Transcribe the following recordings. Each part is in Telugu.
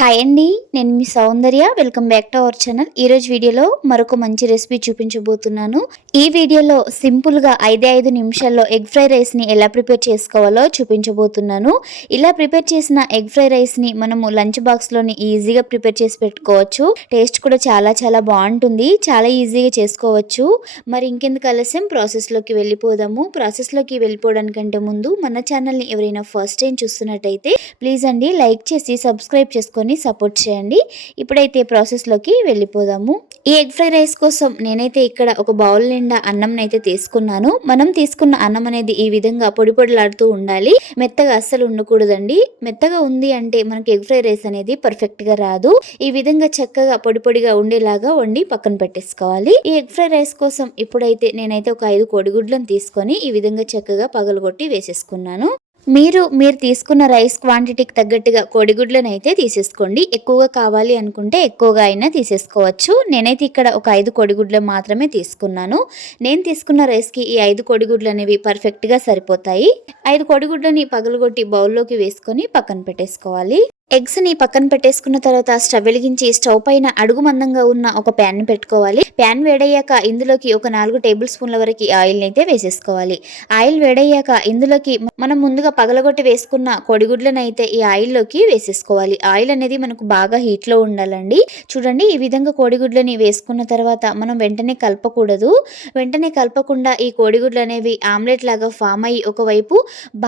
హాయ్ అండి నేను మీ Soundarya. Welcome back to our channel ఈ రోజు వీడియోలో మరొక మంచి రెసిపీ చూపించబోతున్నాను. ఈ వీడియోలో సింపుల్గా ఐదే ఐదు నిమిషాల్లో ఎగ్ ఫ్రై రైస్ని ఎలా ప్రిపేర్ చేసుకోవాలో చూపించబోతున్నాను. ఇలా ప్రిపేర్ చేసిన ఎగ్ ఫ్రై రైస్ని మనము లంచ్ బాక్స్లోని ఈజీగా ప్రిపేర్ చేసి పెట్టుకోవచ్చు. టేస్ట్ కూడా చాలా చాలా బాగుంటుంది. చాలా ఈజీగా చేసుకోవచ్చు. మరి ఇంకెందుకు ఆలస్యం? ప్రాసెస్లోకి వెళ్ళిపోదాము. ప్రాసెస్లోకి వెళ్ళిపోవడానికంటే ముందు మన ఛానల్ని ఎవరైనా ఫస్ట్ టైం చూస్తున్నట్టయితే ప్లీజ్ అండి లైక్ చేసి సబ్స్క్రైబ్ చేసుకొని సపోర్ట్ చేయండి. ఇప్పుడైతే ప్రాసెస్లోకి వెళ్ళిపోదాము. ఈ ఎగ్ ఫ్రై రైస్ కోసం నేనైతే ఇక్కడ ఒక బౌల్ నిండా అన్నం అయితే తీసుకున్నాను. మనం తీసుకున్న అన్నం అనేది ఈ విధంగా పొడి పొడిలాడుతూ ఉండాలి. మెత్తగా అస్సలు ఉండకూడదండి. మెత్తగా ఉంది అంటే మనకి ఎగ్ ఫ్రై రైస్ అనేది పర్ఫెక్ట్గా రాదు. ఈ విధంగా చక్కగా పొడి పొడిగా ఉండేలాగా వండి పక్కన పెట్టేసుకోవాలి. ఈ ఎగ్ ఫ్రై రైస్ కోసం ఇప్పుడైతే నేనైతే ఒక ఐదు కోడిగుడ్లను తీసుకొని ఈ విధంగా చక్కగా పగలగొట్టి వేసేసుకున్నాను. మీరు మీరు తీసుకున్న రైస్ క్వాంటిటీకి తగ్గట్టుగా కోడిగుడ్లను అయితే తీసేసుకోండి. ఎక్కువగా కావాలి అనుకుంటే ఎక్కువగా అయినా తీసేసుకోవచ్చు. నేనైతే ఇక్కడ ఒక ఐదు కోడిగుడ్లు మాత్రమే తీసుకున్నాను. నేను తీసుకున్న రైస్కి ఈ ఐదు కోడిగుడ్లు అనేవి పర్ఫెక్ట్గా సరిపోతాయి. ఐదు కోడిగుడ్లని పగలగొట్టి బౌల్లోకి వేసుకొని పక్కన పెట్టేసుకోవాలి. ఎగ్స్ని పక్కన పెట్టేసుకున్న తర్వాత స్టవ్ వెలిగించి స్టవ్ పైన అడుగు మందంగా ఉన్న ఒక ప్యాన్ని పెట్టుకోవాలి. ప్యాన్ వేడయ్యాక ఇందులోకి ఒక నాలుగు టేబుల్ స్పూన్ల వరకు ఆయిల్ని అయితే వేసేసుకోవాలి. ఆయిల్ వేడయ్యాక ఇందులోకి మనం ముందుగా పగలగొట్టి వేసుకున్న కొడిగుడ్లను అయితే ఈ ఆయిల్లోకి వేసేసుకోవాలి. ఆయిల్ అనేది మనకు బాగా హీట్లో ఉండాలండి. చూడండి ఈ విధంగా కోడిగుడ్లని వేసుకున్న తర్వాత మనం వెంటనే కలపకూడదు. వెంటనే కలపకుండా ఈ కోడిగుడ్లు అనేవి ఆమ్లెట్ లాగా ఫామ్ అయ్యి ఒకవైపు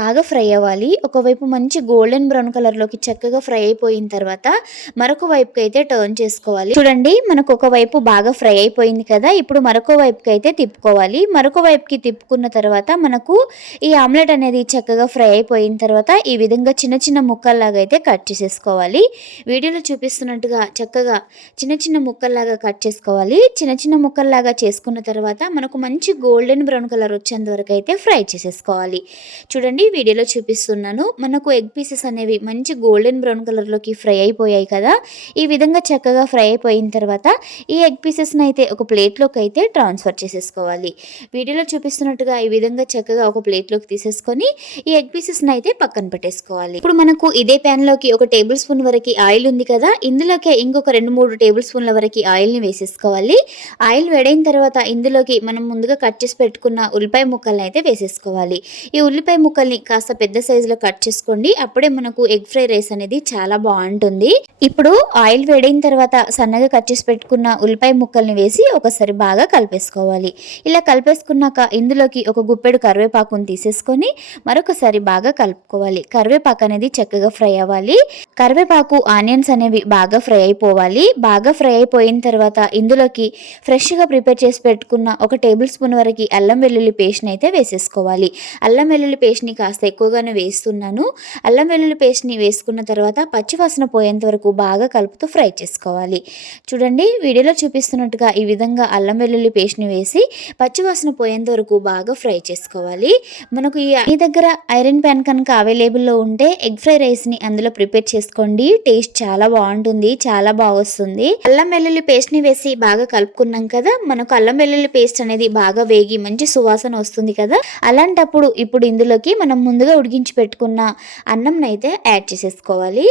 బాగా ఫ్రై అవ్వాలి. ఒకవైపు మంచి గోల్డెన్ బ్రౌన్ కలర్లోకి చక్కగా ఫ్రై అయిపోయిన తర్వాత మరొక వైపుకి అయితే టర్న్ చేసుకోవాలి. చూడండి మనకు ఒక వైపు బాగా ఫ్రై అయిపోయింది కదా ఇప్పుడు మరొక వైపుకి అయితే తిప్పుకోవాలి. మరొక వైపుకి తిప్పుకున్న తర్వాత మనకు ఈ ఆమ్లెట్ అనేది చక్కగా ఫ్రై అయిపోయిన తర్వాత ఈ విధంగా చిన్న చిన్న ముక్కల్లాగా అయితే కట్ చేసేసుకోవాలి. వీడియోలో చూపిస్తున్నట్టుగా చక్కగా చిన్న చిన్న ముక్కల్లాగా కట్ చేసుకోవాలి. చిన్న చిన్న ముక్కల్లాగా చేసుకున్న తర్వాత మనకు మంచి గోల్డెన్ బ్రౌన్ కలర్ వచ్చేంత వరకు అయితే ఫ్రై చేసేసుకోవాలి. చూడండి వీడియోలో చూపిస్తున్నాను. మనకు ఎగ్ పీసెస్ అనేవి మంచి గోల్డెన్ బ్రౌన్ కలర్లోకి ఫ్రై అయిపోయాయి కదా. ఈ విధంగా చక్కగా ఫ్రై అయిపోయిన తర్వాత ఈ ఎగ్ పీసెస్ని అయితే ఒక ప్లేట్లోకి అయితే ట్రాన్స్ఫర్ చేసేసుకోవాలి. వీడియోలో చూపిస్తున్నట్టుగా ఈ విధంగా చక్కగా ఒక ప్లేట్లోకి తీసేసుకొని ఈ ఎగ్ పీసెస్ని అయితే పక్కన పెట్టేసుకోవాలి. ఇప్పుడు మనకు ఇదే ప్యాన్లోకి ఒక టేబుల్ స్పూన్ వరకు ఆయిల్ ఉంది కదా. ఇందులోకి ఇంకొక రెండు మూడు టేబుల్ స్పూన్ల వరకు ఆయిల్ని వేసేసుకోవాలి. ఆయిల్ వేడైన తర్వాత ఇందులోకి మనం ముందుగా కట్ చేసి పెట్టుకున్న ఉల్లిపాయ ముక్కల్ని అయితే వేసేసుకోవాలి. ఈ ఉల్లిపాయ ముక్కల్ని కాస్త పెద్ద సైజులో కట్ చేసుకోండి. అప్పుడే మనకు ఎగ్ ఫ్రై రైస్ అనేది చాలా బాగుంటుంది. ఇప్పుడు ఆయిల్ వేడైన తర్వాత సన్నగా కట్ చేసి పెట్టుకున్న ఉల్లిపాయ ముక్కల్ని వేసి ఒకసారి బాగా కలిపేసుకోవాలి. ఇలా కలిపేసుకున్నాక ఇందులోకి ఒక గుప్పెడు కరివేపాకుని తీసేసుకొని మరొకసారి బాగా కలుపుకోవాలి. కరివేపాకు అనేది చక్కగా ఫ్రై అవ్వాలి. కరివేపాకు ఆనియన్స్ అనేవి బాగా ఫ్రై అయిపోవాలి. బాగా ఫ్రై అయిపోయిన తర్వాత ఇందులోకి ఫ్రెష్గా ప్రిపేర్ చేసి పెట్టుకున్న ఒక టేబుల్ స్పూన్ వరకు అల్లం వెల్లుల్లి పేస్ట్ని అయితే వేసేసుకోవాలి. అల్లం వెల్లుల్లి పేస్ట్ని కాస్త ఎక్కువగానే వేస్తున్నాను. అల్లం వెల్లుల్లి పేస్ట్ని వేసుకున్న తర్వాత పచ్చివాసన పోయేంత వరకు బాగా కలుపుతూ ఫ్రై చేసుకోవాలి. చూడండి వీడియోలో చూపిస్తున్నట్టుగా ఈ విధంగా అల్లం వెల్లుల్లి పేస్ట్ని వేసి పచ్చివాసన పోయేంత వరకు బాగా ఫ్రై చేసుకోవాలి. మనకు ఈ మీ దగ్గర ఐరన్ ప్యాన్ కనుక అవైలబుల్లో ఉంటే ఎగ్ ఫ్రై రైస్ని అందులో ప్రిపేర్ చేసుకోండి. టేస్ట్ చాలా బాగుంటుంది చాలా బాగా వస్తుంది. అల్లం వెల్లుల్లి పేస్ట్ని వేసి బాగా కలుపుకున్నాం కదా మనకు అల్లం వెల్లుల్లి పేస్ట్ అనేది బాగా వేగి మంచి సువాసన వస్తుంది కదా. అలాంటప్పుడు ఇప్పుడు ఇందులోకి మనం ముందుగా ఉడికించి పెట్టుకున్న అన్నంని అయితే యాడ్ చేసేసుకోవాలి.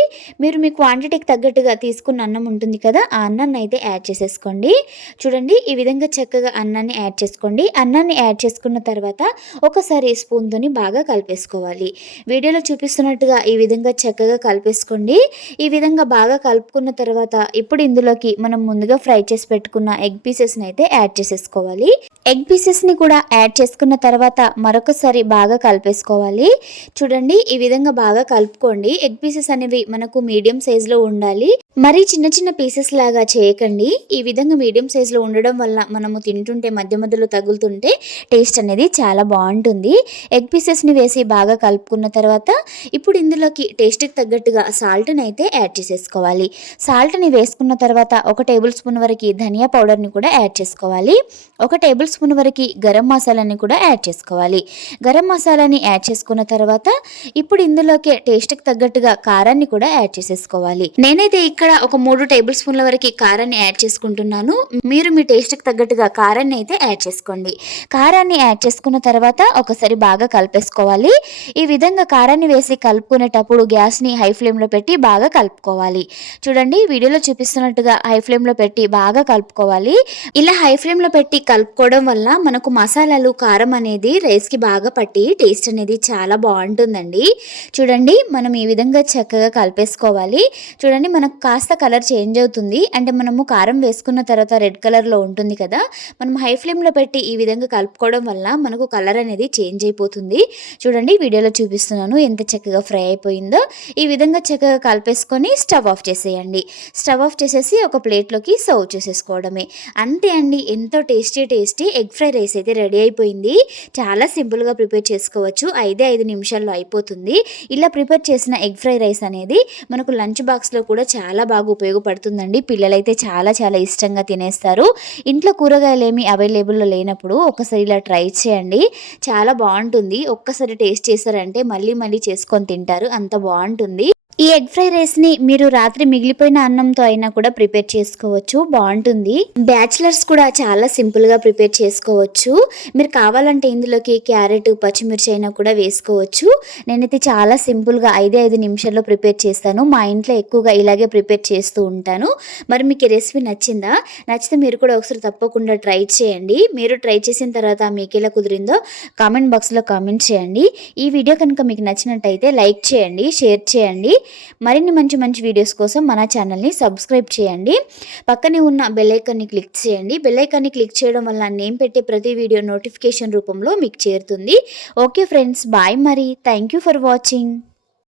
మీరు మీ క్వాంటిటీకి తగ్గట్టుగా తీసుకున్న అన్నం ఉంటుంది కదా ఆ అన్నాన్ని అయితే యాడ్ చేసేసుకోండి. చూడండి ఈ విధంగా చక్కగా అన్నాన్ని యాడ్ చేసుకోండి. అన్నాన్ని యాడ్ చేసుకున్న తర్వాత ఒకసారి స్పూన్తోని బాగా కలిపేసుకోవాలి. వీడియోలో చూపిస్తున్నట్టుగా ఈ విధంగా చక్కగా కలిపేసుకోండి. ఈ విధంగా బాగా కలుపుకున్న తర్వాత ఇప్పుడు ఇందులోకి మనం ముందుగా ఫ్రై చేసి పెట్టుకున్న ఎగ్ పీసెస్ని అయితే యాడ్ చేసేసుకోవాలి. ఎగ్ పీసెస్ని కూడా యాడ్ చేసుకున్న తర్వాత మరొకసారి బాగా కలిపేసుకోవాలి. చూడండి ఈ విధంగా బాగా కలుపుకోండి. ఎగ్ పీసెస్ అనేవి మనకు మీడియం సైజులో ఉండాలి. మరీ చిన్న చిన్న పీసెస్ లాగా చేయకండి. ఈ విధంగా మీడియం సైజులో ఉండడం వల్ల మనము తింటుంటే మధ్య మధ్యలో తగులుతుంటే టేస్ట్ అనేది చాలా బాగుంటుంది. ఎగ్ పీసెస్ని వేసి బాగా కలుపుకున్న తర్వాత ఇప్పుడు ఇందులోకి టేస్ట్కి తగ్గట్టుగా సాల్ట్ని అయితే యాడ్ చేసేసుకోవాలి. సాల్ట్ని వేసుకున్న తర్వాత ఒక టేబుల్ స్పూన్ వరకు ధనియా పౌడర్ని కూడా యాడ్ చేసుకోవాలి. ఒక టేబుల్ స్పూన్ వరకు గరం మసాలాని కూడా యాడ్ చేసుకోవాలి. గరం మసాలాని యాడ్ చేసుకున్న తర్వాత ఇప్పుడు ఇందులోకి టేస్ట్కి తగ్గట్టుగా కారాన్ని కూడా యాడ్ చేసేసుకోవాలి. నేనైతే ఇక్కడ ఒక మూడు టేబుల్ స్పూన్ల వరకు కారాన్ని యాడ్ చేసుకుంటున్నాను. మీరు మీ టేస్ట్కి తగ్గట్టుగా కారాన్ని అయితే యాడ్ చేసుకోండి. కారాన్ని యాడ్ చేసుకున్న తర్వాత ఒకసారి బాగా కలిపేసుకోవాలి. ఈ విధంగా కారాన్ని వేసి కలుపుకునేటప్పుడు గ్యాస్ని హై ఫ్లేమ్లో పెట్టి బాగా కలుపుకోవాలి. చూడండి వీడియోలో చూపిస్తున్నట్టుగా హై ఫ్లేమ్లో పెట్టి బాగా కలుపుకోవాలి. ఇలా హై ఫ్లేమ్లో పెట్టి కలుపుకోవడం వల్ల మనకు మసాలాలు కారం అనేది రైస్కి బాగా పట్టి టేస్ట్ అనేది చాలా బాగుంటుందండి. చూడండి మనం ఈ విధంగా చక్కగా కలిపేసుకోవాలి. చూడండి మనకు కాస్త కలర్ చేంజ్ అవుతుంది. అంటే మనము కారం వేసుకున్న తర్వాత రెడ్ కలర్లో ఉంటుంది కదా. మనం హై ఫ్లేమ్లో పెట్టి ఈ విధంగా కలుపుకోవడం వల్ల మనకు కలర్ అనేది చేంజ్ అయిపోతుంది. చూడండి వీడియోలో చూపిస్తున్నాను ఎంత చక్కగా ఫ్రై అయిపోయిందో. ఈ విధంగా చక్కగా కలిపేసుకొని స్టవ్ ఆఫ్ చేసేయండి. స్టవ్ ఆఫ్ చేసేసి ఒక ప్లేట్లోకి సర్వ్ చేసేసుకోవడమే. అంతే అండి ఎంతో tasty tasty egg fry rice అయితే రెడీ అయిపోయింది. చాలా సింపుల్గా ప్రిపేర్ చేసుకోవచ్చు. ఐదే ఐదు నిమిషాల్లో అయిపోతుంది. ఇలా ప్రిపేర్ చేసిన ఎగ్ ఫ్రై రైస్ అనేది మనకు లంచ్ బాక్స్లో కూడా చాలా బాగా ఉపయోగపడుతుందండి. పిల్లలైతే చాలా చాలా ఇష్టంగా తినేస్తారు. ఇంట్లో కూరగాయలు ఏమి అవైలబుల్లో లేనప్పుడు ఒకసారి ఇలా ట్రై చేయండి. చాలా బాగుంటుంది. ఒక్కసారి టేస్ట్ చేశారంటే మళ్ళీ మళ్ళీ చేసుకొని తింటారు. అంత బాగుంటుంది. ఈ ఎగ్ ఫ్రై రైస్ని మీరు రాత్రి మిగిలిపోయిన అన్నంతో అయినా కూడా ప్రిపేర్ చేసుకోవచ్చు. బాగుంటుంది. బ్యాచిలర్స్ కూడా చాలా సింపుల్గా ప్రిపేర్ చేసుకోవచ్చు. మీరు కావాలంటే ఇందులోకి క్యారెట్ పచ్చిమిర్చి అయినా కూడా వేసుకోవచ్చు. నేనైతే చాలా సింపుల్గా ఐదే ఐదు నిమిషాల్లో ప్రిపేర్ చేస్తాను. మా ఇంట్లో ఎక్కువగా ఇలాగే ప్రిపేర్ చేస్తూ ఉంటాను. మరి మీకు ఈ రెసిపీ నచ్చిందా? నచ్చితే మీరు కూడా ఒకసారి తప్పకుండా ట్రై చేయండి. మీరు ట్రై చేసిన తర్వాత మీకు ఎలా కుదిరిందో కామెంట్ బాక్స్లో కామెంట్ చేయండి. ఈ వీడియో కనుక మీకు నచ్చినట్టయితే లైక్ చేయండి షేర్ చేయండి. మరిన్ని మంచి మంచి వీడియోస్ కోసం మన ఛానల్ని సబ్స్క్రైబ్ చేయండి. పక్కనే ఉన్న బెల్లైకాన్ని క్లిక్ చేయండి. బెల్లైకాన్ని క్లిక్ చేయడం వల్ల నేను పెట్టే ప్రతి వీడియో నోటిఫికేషన్ రూపంలో మీకు చేరుతుంది. ఓకే ఫ్రెండ్స్ బాయ్ మరి థ్యాంక్ యూ ఫర్ వాచింగ్